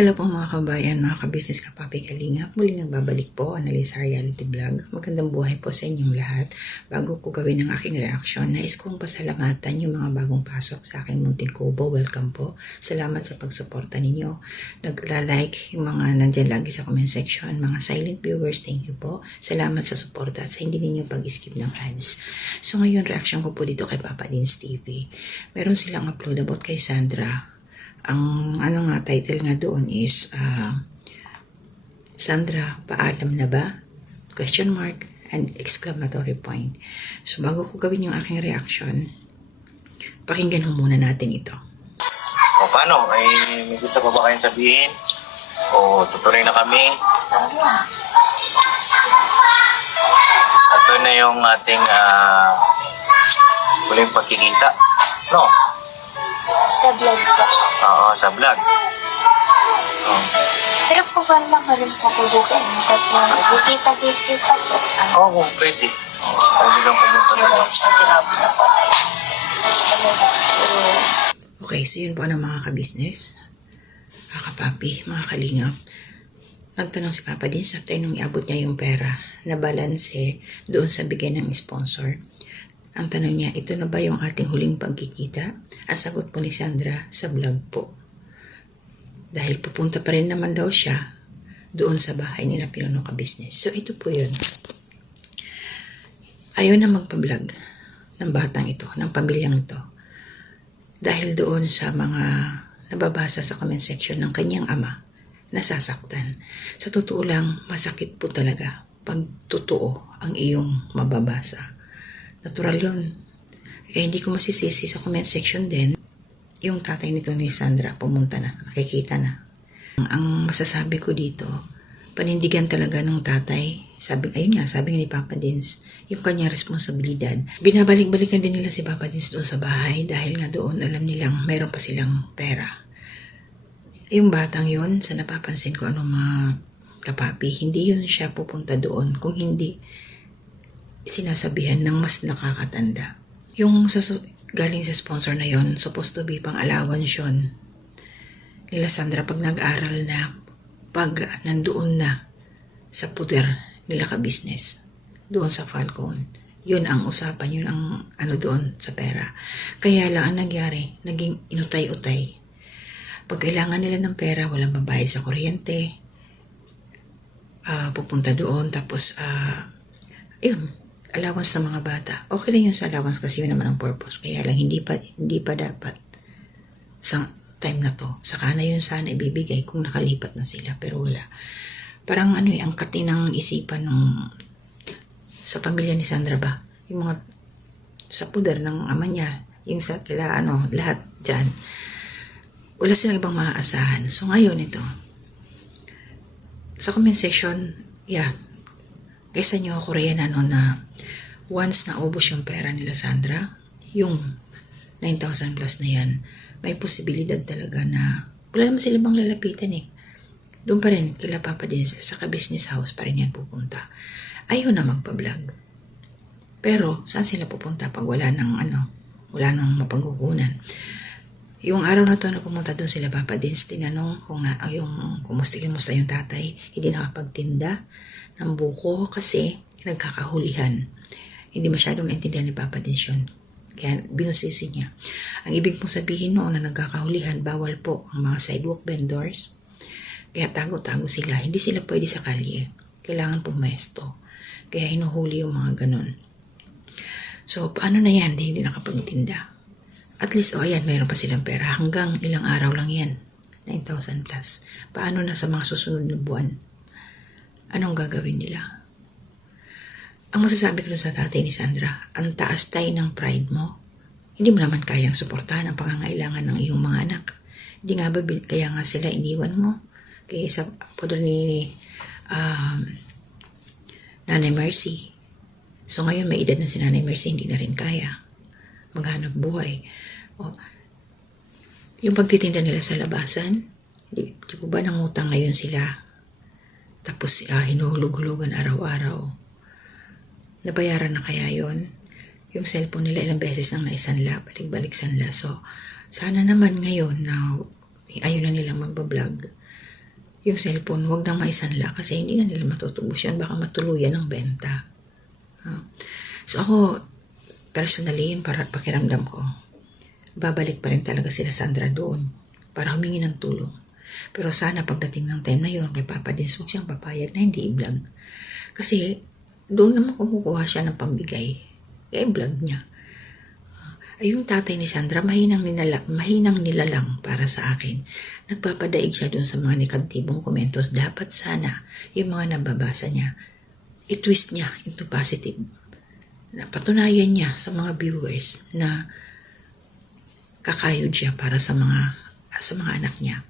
Hello po mga kabayan, mga kabisnes, kapapi, kalingap. Muli nang babalik po, Analisa Reality Vlog. Magandang buhay po sa inyong lahat. Bago ko gawin ang aking reaction, nais kong pasalamatan yung mga bagong pasok sa aking munting kubo. Welcome po. Salamat sa pagsuporta ninyo. Nagla-like yung mga nandyan lagi sa comment section. Mga silent viewers, thank you po. Salamat sa suporta at sa hindi ninyo pag-skip ng ads. So ngayon, reaction ko po dito kay Papa Dins TV. Meron silang upload about kay Sandra. Ang title nga doon is Sandra, paalam na ba? Question mark and exclamatory point. So bago ko gawin yung aking reaction, pakinggan ho muna natin ito. O paano? Ay, may gusto pa ba kayong sabihin? O tutuloy na kami? Ito na yung ating huling pagkikita. No? Sa vlog po. Oo, sa vlog. Pero po ba naman rin po ko dyan sa inyo kasi bisita-bisita po. Oo, pwede. Pwede kang pumunta doon. Sinabi na po. Okay, so yun po mga kabisnes, mga kapapi, mga kalingap. Nagtanong si Papa Dins after nung iabot niya yung pera na balanse doon sa bigay ng sponsor. Ang tanong niya, ito na ba yung ating huling pagkikita? Ang sagot po ni Sandra, sa vlog po. Dahil pupunta pa rin naman daw siya doon sa bahay nila Pinuno Ka-Business. So ito po yun. Ayaw na magpa-vlog ng batang ito, ng pamilyang ito. Dahil doon sa mga nababasa sa comment section ng kanyang ama, nasasaktan. Sa totoo lang, masakit po talaga pag totoo ang iyong mababasa. Natural yun. Kaya hindi ko masisisi sa comment section din, yung tatay nito ni Sandra pumunta na, nakikita na. Ang masasabi ko dito, panindigan talaga ng tatay. Sabi ni Papa Dins, yung kanyang responsibilidad. Binabalik-balikan din nila si Papa Dins doon sa bahay dahil nga doon alam nilang mayroon pa silang pera. Yung batang yun, sa napapansin ko mga kapapi, hindi yun siya pupunta doon kung hindi sinasabihan ng mas nakakatanda. Yung galing sa sponsor na yon, supposed to be pang allowance yun nila Sandra pag nag-aral na, pag nandoon na sa puder nila ka-business doon sa Falcon. Yun ang usapan, yun ang doon sa pera. Kaya lang ang nangyari, naging inutay-utay. Pag kailangan nila ng pera, walang mabayad sa kuryente, pupunta doon, tapos allowance ng mga bata. Okay lang yun sa allowance kasi yun naman ang purpose. Kaya lang hindi pa dapat sa time na to. Saka na yun sana ibibigay kung nakalipat na sila. Pero wala. Parang ang katinang isipan sa pamilya ni Sandra ba? Yung mga sa puder ng ama niya, yung sa lahat dyan. Wala silang ibang maaasahan. So ngayon ito, sa comment section, kaysa nyo ako rin na once na ubos yung pera nila Sandra, yung 9,000 plus na yan, may posibilidad talaga na wala naman sila bang lalapitan Doon pa rin kila Papa Dins sa ka-business house pa rin yan pupunta. Ayaw na magpa-vlog. Pero saan sila pupunta pag wala nang mapagkukunan? Yung araw na to na pumunta doon sila Papa Dins, tinanong kung kumusta yung tatay, hindi nakapagtinda ng buko kasi nagkakahulihan. Hindi masyadong naintindihan ni Papa Dins yun. Kaya binusisi niya. Ang ibig pong sabihin noon na nagkakahulihan, bawal po ang mga sidewalk vendors. Kaya tago-tago sila. Hindi sila pwede sa kalye. Kailangan pumesto. Kaya hinuhuli yung mga ganun. So, paano na yan? Hindi nakapagtinda. At least, ayan, mayroon pa silang pera. Hanggang ilang araw lang yan. 9,000 plus. Paano na sa mga susunod na buwan? Anong gagawin nila? Ang masasabi ko sa tatay ni Sandra, ang taas tayo ng pride mo. Hindi mo naman kayang suportahan ang pangangailangan ng iyong mga anak. Hindi nga ba kaya nga sila iniwan mo? Kaya sa poder ni Nanay Mercy. So ngayon may edad na si Nanay Mercy, hindi na rin kaya maghanap buhay. Yung pagtitinda nila sa labasan, di po ba nangutang ngayon sila? Tapos hinuhulog-hulugan araw-araw. Nabayaran na kaya yon? Yung cellphone nila ilang beses nang naisanla, balik-balik sanla. So, sana naman ngayon na ayaw na nilang magbablog. yung cellphone, wag nang maisanla kasi hindi na nila matutubos yun. Baka matuluyan ng benta. So ako, personally, yun para pakiramdam ko, babalik pa rin talaga sila Sandra doon para humingi ng tulong. Pero sana pagdating ng time na yun, kay Papa Dins, huwag siyang papayag na hindi i-vlog. Kasi doon naman kumukuha siya ng pambigay. Kaya i-vlog niya. Ay, yung tatay ni Sandra, mahinang nilalang para sa akin. Nagpapadaig siya dun sa mga negatibong komentos. Dapat sana, yung mga nababasa niya, i-twist niya into positive. Napatunayan niya sa mga viewers na kakayod siya para sa mga anak niya.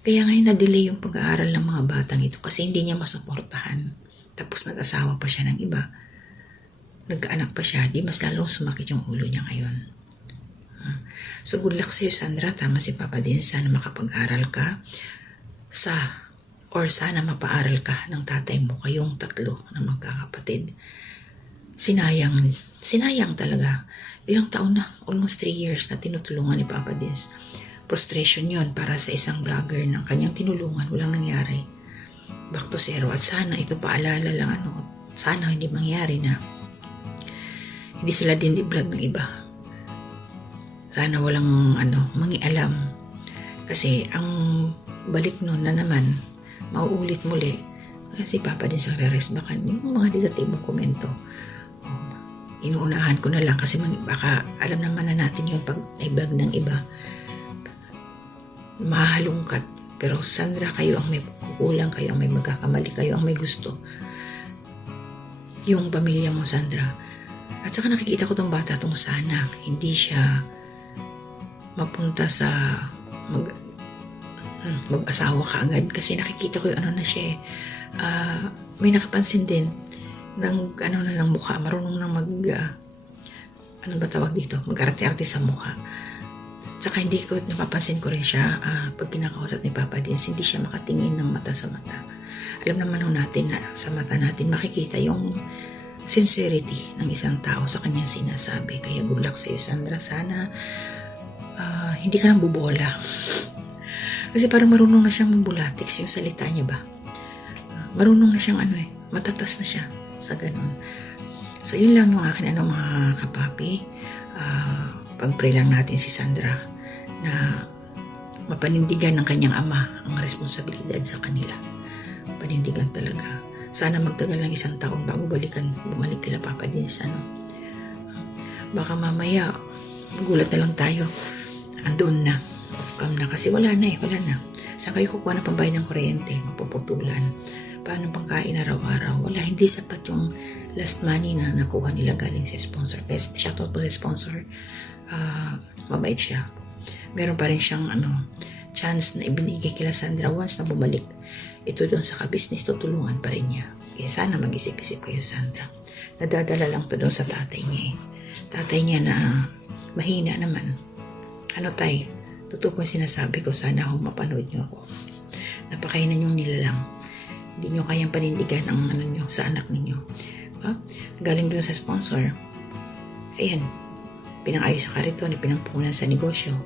Kaya ngayon na-delay yung pag-aaral ng mga batang ito kasi hindi niya masuportahan. Tapos nag-asawa pa siya ng iba. Nagkaanak pa siya, di mas lalong sumakit yung ulo niya ngayon. So good luck sa'yo, Sandra. Tama si Papa din. Sana makapag-aral ka sana mapaaral ka ng tatay mo, kayong tatlo na magkakapatid. Sinayang talaga. Ilang taon na, almost 3 years na tinutulungan ni Papa Dins. Frustration yon para sa isang vlogger ng kanyang tinulungan, walang nangyari. Back to zero. At sana ito paalala lang, sana hindi mangyari na hindi sila din i-vlog ng iba. Sana walang mangialam. Kasi ang balik nun na naman, mauulit muli. Si Papa din sa re-resbakan yung mga negatibong komento. Inuunahan ko na lang kasi baka alam naman na natin yung pag i-vlog ng iba. Mahalungkat. Pero Sandra, kayo ang may kukulang, kayo ang may magkakamali, kayo ang may gusto. Yung pamilya mo, Sandra. At saka nakikita ko tong bata, tong Sana. Hindi siya mapunta sa mag-asawa ka agad kasi nakikita ko yung na siya may nakapansin din ng ng mukha, marunong na mag-arte-arte sa mukha. Tsaka napapansin ko rin siya pag kinakausap ni Papa Dins, hindi siya makatingin ng mata sa mata. Alam naman natin na sa mata natin makikita yung sincerity ng isang tao sa kanyang sinasabi. Kaya good luck sa'yo, Sandra. Sana hindi ka nang bubola. Kasi parang marunong na siyang mambulatics yung salita niya ba. Marunong na siyang matatas na siya sa ganun. So yun lang yung akin mga kapapi. Pag-pray lang natin si Sandra na mapanindigan ng kanyang ama ang responsibilidad sa kanila. Panindigan talaga. Sana magtagal ng 1 taon bago bumalik kila Papa Dins. Baka mamaya magulat na lang tayo. Andun na. Off-cam na. Kasi wala na. Saan kayo kukuha ng pambayad ng kuryente? Mapuputulan. Paano pangkain araw-araw? Wala, hindi sapat yung last money na nakuha nila galing sa sponsor. Shoutout po sa sponsor. Mabait siya. Meron pa rin siyang chance na ibinigay kila Sandra once na bumalik ito doon sa ka-business, tutulungan pa rin niya. Kaya sana mag-isip-isip kayo, Sandra. Nadadala lang to doon sa tatay niya. Tatay niya na mahina naman. Tay, totoo po yung sinasabi ko, sana mapanood niyo ako. Napakainan yung nilalang. Hindi niyo kayang panindigan ang niyo sa anak ninyo. Galing doon sa sponsor. Ayan, pinang-ayos sa kariton, pinampunan sa negosyo.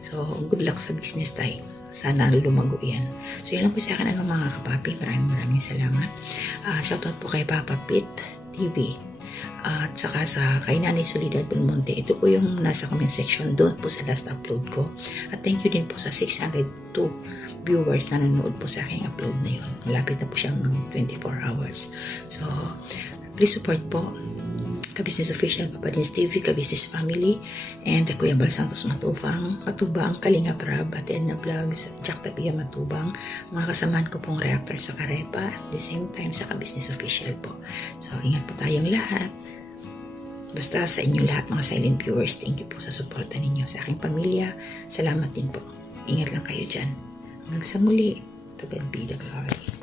So, good luck sa business, Tay. Sana lumago yan. So, yan lang po sa akin mga kapapi. Maraming salamat. Shoutout po kay Papa Pit TV. At saka kay Nanay Soledad Belmonte. Ito po yung nasa comment section doon po sa last upload ko. At thank you din po sa 602 viewers na nanonood po sa aking upload na yun. Malapit na po siyang 24 hours. So, please support po Ka-Business Official, Papa Dins TV, Ka-Business Family, and Kuya Bal Santos Matubang, Kalinga Prab, Atenna Vlogs, Jack Tapia Matubang, mga kasamaan ko pong reactor sa Karepa, at the same time sa Ka-Business Official po. So, ingat po tayong lahat. Basta sa inyo lahat mga silent viewers, thank you po sa suporta ninyo sa aking pamilya. Salamat din po. Ingat lang kayo dyan. Hanggang sa muli, to God be the glory.